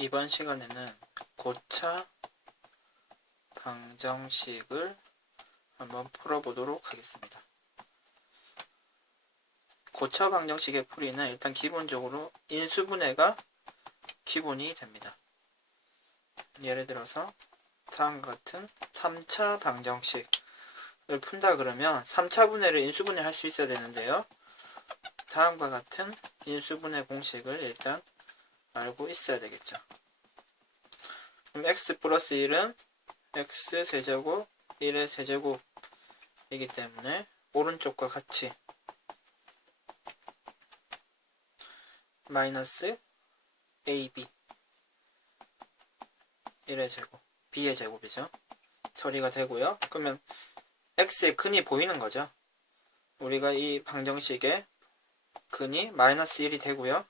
이번 시간에는 고차 방정식을 한번 풀어보도록 하겠습니다. 고차 방정식의 풀이는 일단 기본적으로 인수분해가 기본이 됩니다. 예를 들어서 다음과 같은 3차 방정식을 푼다 그러면 3차 분해를 인수분해 할 수 있어야 되는데요. 다음과 같은 인수분해 공식을 일단 알고 있어야 되겠죠. 그럼 x 플러스 1은 x 세제곱 1의 세제곱이기 때문에 오른쪽과 같이 마이너스 ab 1의 제곱 b의 제곱이죠. 처리가 되고요. 그러면 x의 근이 보이는 거죠. 우리가 이 방정식의 근이 마이너스 1이 되고요.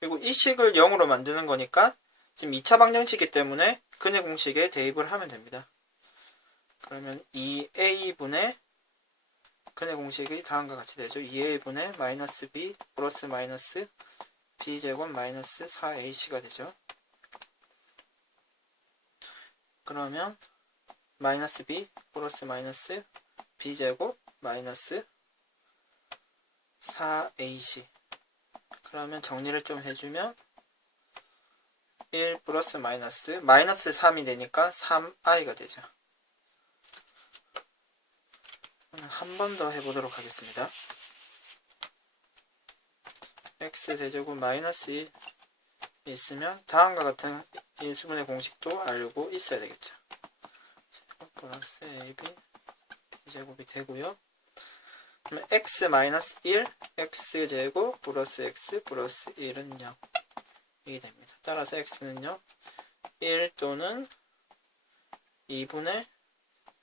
그리고 이 식을 0으로 만드는 거니까 지금 2차 방정식이기 때문에 근의 공식에 대입을 하면 됩니다. 그러면 2a분의 근의 공식이 다음과 같이 되죠. 2a분의 마이너스 b 플러스 마이너스 b제곱 마이너스 4ac가 되죠. 그러면 마이너스 b 플러스 마이너스 b제곱 마이너스 4ac. 그러면 정리를 좀 해주면 1 플러스 마이너스 3이 되니까 3i가 되죠. 한 번 더 해보도록 하겠습니다. x제곱 마이너스 1 있으면 다음과 같은 인수분해 공식도 알고 있어야 되겠죠. 제곱 플러스 ab b제곱이 되고요. 그러면 x 마이너스 1 x제곱 플러스 x 플러스 1은 0 이게 됩니다. 따라서 x는요 1 또는 2분의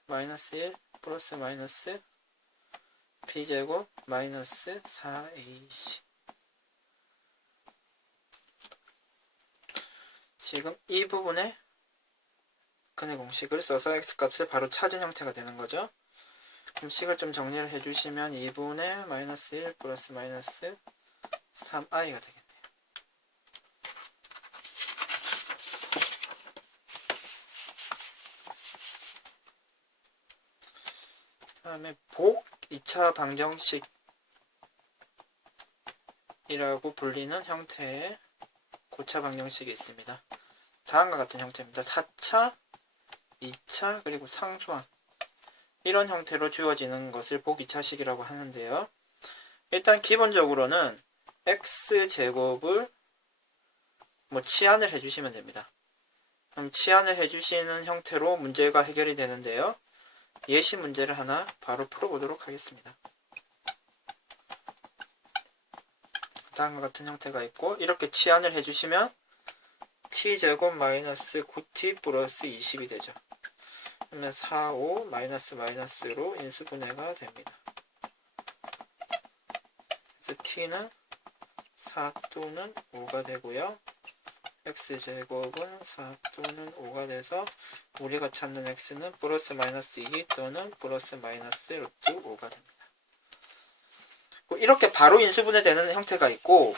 마이너스 1 플러스 마이너스 b제곱 마이너스 4ac. 지금 이 부분에 근의 공식을 써서 x값을 바로 찾은 형태가 되는 거죠. 그럼 식을 좀 정리를 해주시면 2분의 마이너스 1 플러스 마이너스 3i가 되겠네요. 그 다음에 복 2차 방정식이라고 불리는 형태의 고차 방정식이 있습니다. 다음과 같은 형태입니다. 4차, 2차, 그리고 상수항. 이런 형태로 주어지는 것을 복 2차식이라고 하는데요. 일단 기본적으로는 x제곱을 치환을 해주시면 됩니다. 그럼 치환을 해주시는 형태로 문제가 해결이 되는데요. 예시 문제를 하나 바로 풀어보도록 하겠습니다. 다음과 같은 형태가 있고 이렇게 치환을 해주시면 t제곱 마이너스 9t 플러스 20이 되죠. 그러면 4, 5 마이너스 마이너스로 인수분해가 됩니다. 그래서 t는 4 또는 5가 되고요. x제곱은 4 또는 5가 돼서 우리가 찾는 x는 플러스 마이너스 2 또는 플러스 마이너스 루트 5가 됩니다. 이렇게 바로 인수분해되는 형태가 있고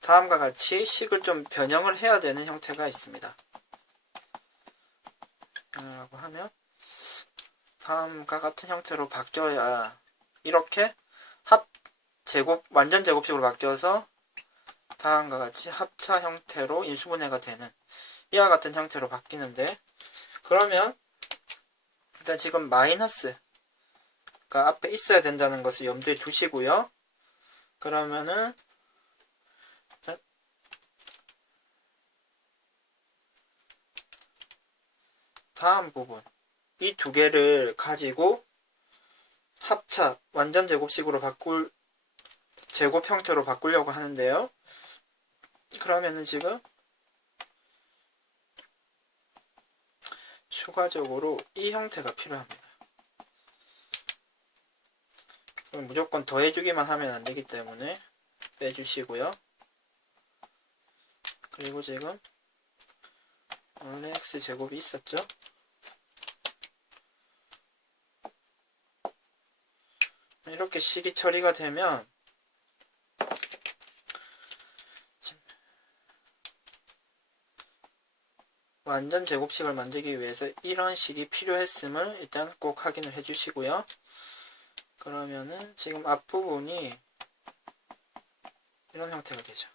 다음과 같이 식을 좀 변형을 해야 되는 형태가 있습니다. 라고 하면 다음과 같은 형태로 바뀌어야 이렇게 합제곱 완전 제곱식으로 바뀌어서 다음과 같이 합차 형태로 인수분해가 되는 이와 같은 형태로 바뀌는데 그러면 일단 지금 마이너스가 앞에 있어야 된다는 것을 염두에 두시고요. 그러면은 다음 부분 이 두 개를 가지고 합차 완전 제곱식으로 제곱 형태로 바꾸려고 하는데요. 그러면은 지금 추가적으로 이 형태가 필요합니다. 그럼 무조건 더해주기만 하면 안 되기 때문에 빼주시고요. 그리고 지금 원래 x제곱이 있었죠. 이렇게 식이 처리가 되면 완전 제곱식을 만들기 위해서 이런 식이 필요했음을 일단 꼭 확인을 해 주시고요. 그러면은 지금 앞부분이 이런 형태가 되죠.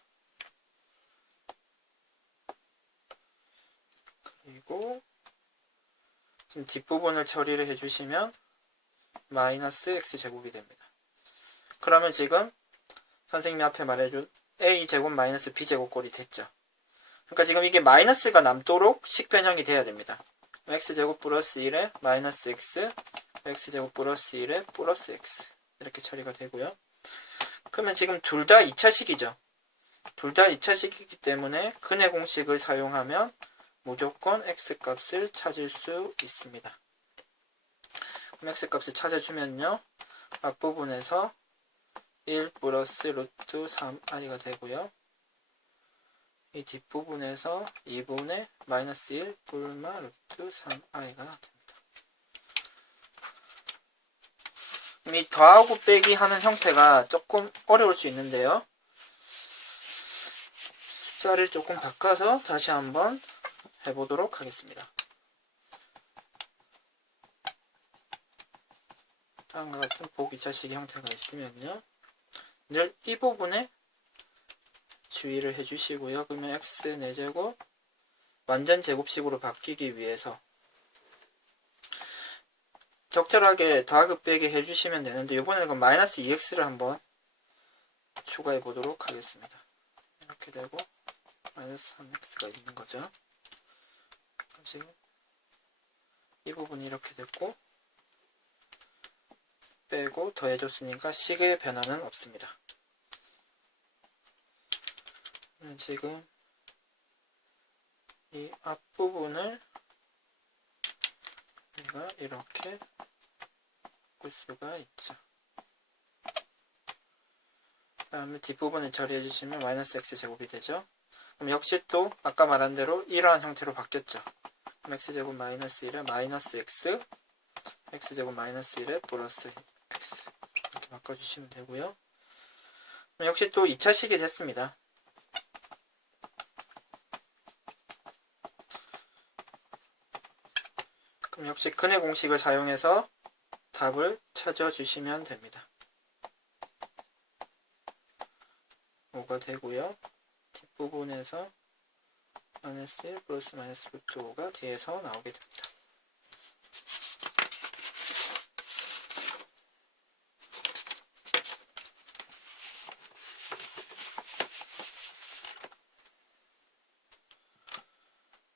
그리고 지금 뒷부분을 처리를 해주시면 마이너스 x제곱이 됩니다. 그러면 지금 선생님이 앞에 말해준 a제곱 마이너스 b제곱 꼴이 됐죠. 그러니까 지금 이게 마이너스가 남도록 식 변형이 돼야 됩니다. x제곱 플러스 1에 마이너스 x, x제곱 플러스 1에 플러스 x 이렇게 처리가 되고요. 그러면 지금 둘 다 2차식이죠. 둘 다 2차식이기 때문에 근의 공식을 사용하면 무조건 x값을 찾을 수 있습니다. 그럼 x값을 찾아주면요. 앞부분에서 1 플러스 루트 3i가 되고요. 이 뒷부분에서 2분의 마이너스 1 불마 루트 3i가 됩니다. 이 더하고 빼기 하는 형태가 조금 어려울 수 있는데요. 숫자를 조금 바꿔서 다시 한번 해보도록 하겠습니다. 다음과 같은 복 2차식 형태가 있으면요. 늘 이 부분에 주의를 해주시고요. 그러면 x 4제곱 완전 제곱식으로 바뀌기 위해서 적절하게 더하기 빼기 해주시면 되는데 이번에는 마이너스 2x를 한번 추가해 보도록 하겠습니다. 이렇게 되고 마이너스 3x가 있는 거죠. 지금 이 부분이 이렇게 됐고 빼고 더해줬으니까 식의 변화는 없습니다. 지금 이 앞부분을 우리가 이렇게 볼 수가 있죠. 그 다음에 뒷부분을 처리해 주시면 마이너스 x제곱이 되죠. 그럼 역시 또 아까 말한 대로 이러한 형태로 바뀌었죠. x제곱 마이너스 1에 마이너스 x, x제곱 마이너스 1에 플러스 x 이렇게 바꿔주시면 되고요. 역시 또 2차식이 됐습니다. 그럼 역시 근의 공식을 사용해서 답을 찾아주시면 됩니다. 5가 되고요. 뒷부분에서 마이너스 1 플러스 마이너스 루트 5가 뒤에서 나오게 됩니다.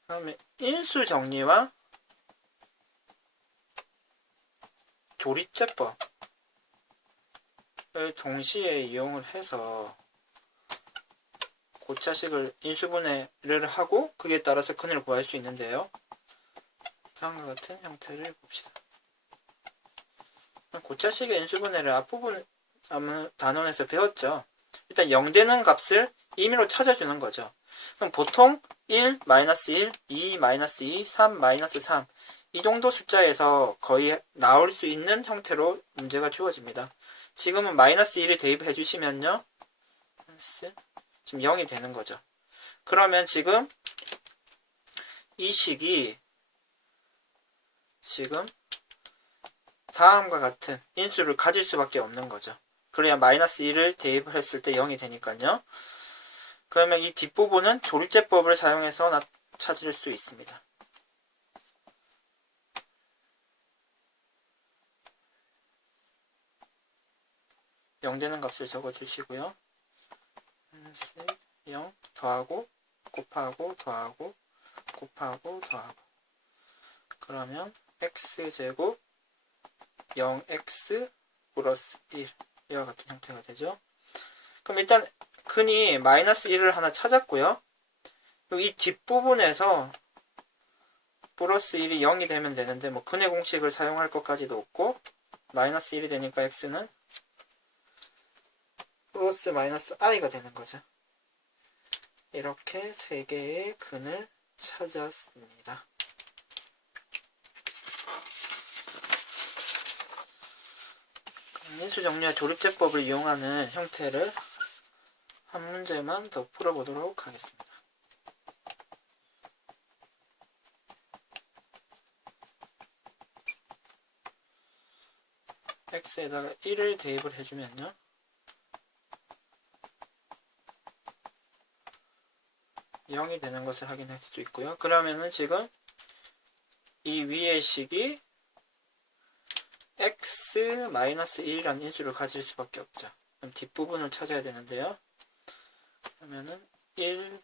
다음에 인수 정리와 조립제법을 동시에 이용을 해서 고차식을 인수분해를 하고 그에 따라서 근을 구할 수 있는데요. 다음과 같은 형태를 봅시다. 고차식의 인수분해를 앞부분 단원에서 배웠죠. 일단 0되는 값을 임의로 찾아주는 거죠. 그럼 보통 1, 마이너스 1, 2, 마이너스 2, 3, 마이너스 3 이 정도 숫자에서 거의 나올 수 있는 형태로 문제가 주어집니다. 지금은 마이너스 1을 대입해 주시면요. 지금 0이 되는 거죠. 그러면 지금 이 식이 지금 다음과 같은 인수를 가질 수밖에 없는 거죠. 그래야 마이너스 1을 대입을 했을 때 0이 되니까요. 그러면 이 뒷부분은 조립제법을 사용해서 찾을 수 있습니다. 되는 값을 적어주시고요. 0 더하고 곱하고 더하고 곱하고 더하고 그러면 x제곱 0x 플러스 1 이와 같은 형태가 되죠. 그럼 일단 근이 마이너스 1을 하나 찾았고요. 이 뒷부분에서 플러스 1이 0이 되면 되는데 뭐 근의 공식을 사용할 것까지도 없고 마이너스 1이 되니까 x는 플러스 마이너스 i가 되는 거죠. 이렇게 세 개의 근을 찾았습니다. 인수정리와 조립제법을 이용하는 형태를 한 문제만 더 풀어보도록 하겠습니다. x에다가 1을 대입을 해주면요. (0이) 되는 것을 확인할 수 있고요. 그러면은 지금 이 위의 식이 x-1이라는 인수를 가질 수밖에 없죠. 그럼 뒷부분을 찾아야 되는데요. 그러면은 1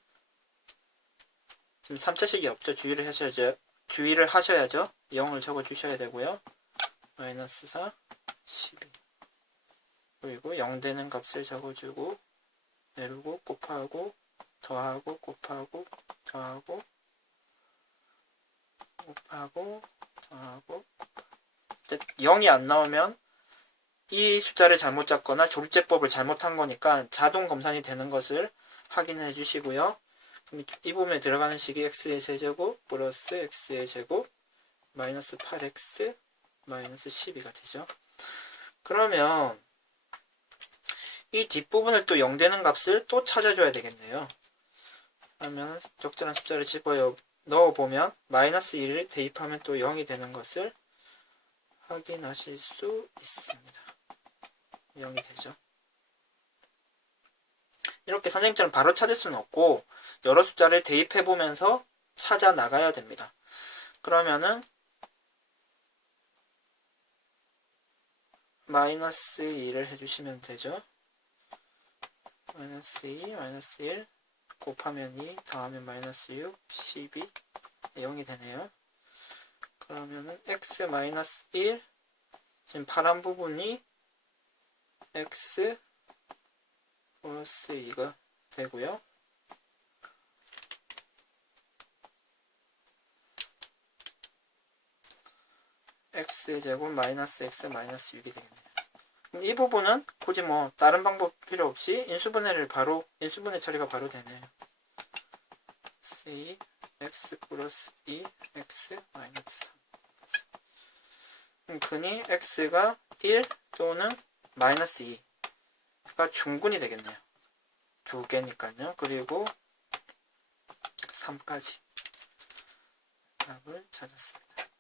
지금 3차식이 없죠. 주의를 하셔야죠. 0을 적어 주셔야 되고요. 마이너스 4, 12. 그리고 0 되는 값을 적어주고 내르고 곱하고 더하고 곱하고 더하고 곱하고 더하고 0이 안 나오면 이 숫자를 잘못 잡거나 졸제법을 잘못한 거니까 자동 검산이 되는 것을 확인해 주시고요. 그럼 이 부분에 들어가는 식이 x의 세제곱 플러스 x의 제곱 마이너스 8x 마이너스 12가 되죠. 그러면 이 뒷부분을 또 0 되는 값을 또 찾아줘야 되겠네요. 그러면 적절한 숫자를 집어 넣어보면 마이너스 1을 대입하면 또 0이 되는 것을 확인하실 수 있습니다. 0이 되죠. 이렇게 선생님처럼 바로 찾을 수는 없고 여러 숫자를 대입해보면서 찾아 나가야 됩니다. 그러면은 마이너스 2를 해주시면 되죠. 마이너스 2, 마이너스 1 곱하면 2, 더하면 마이너스 6, 12 0이 되네요. 그러면은 x 마이너스 1 지금 파란 부분이 x 플러스 2가 되고요. x제곱 마이너스 x 마이너스 6이 되겠네요. 그럼 이 부분은 굳이 뭐 다른 방법 필요 없이 인수분해 처리가 바로 되네요. x2 x 플러스 2 x 마이너스 3. 그럼 근이 x가 1 또는 마이너스 2가 중근이 되겠네요. 두 개니까요. 그리고 3까지 답을 찾았습니다.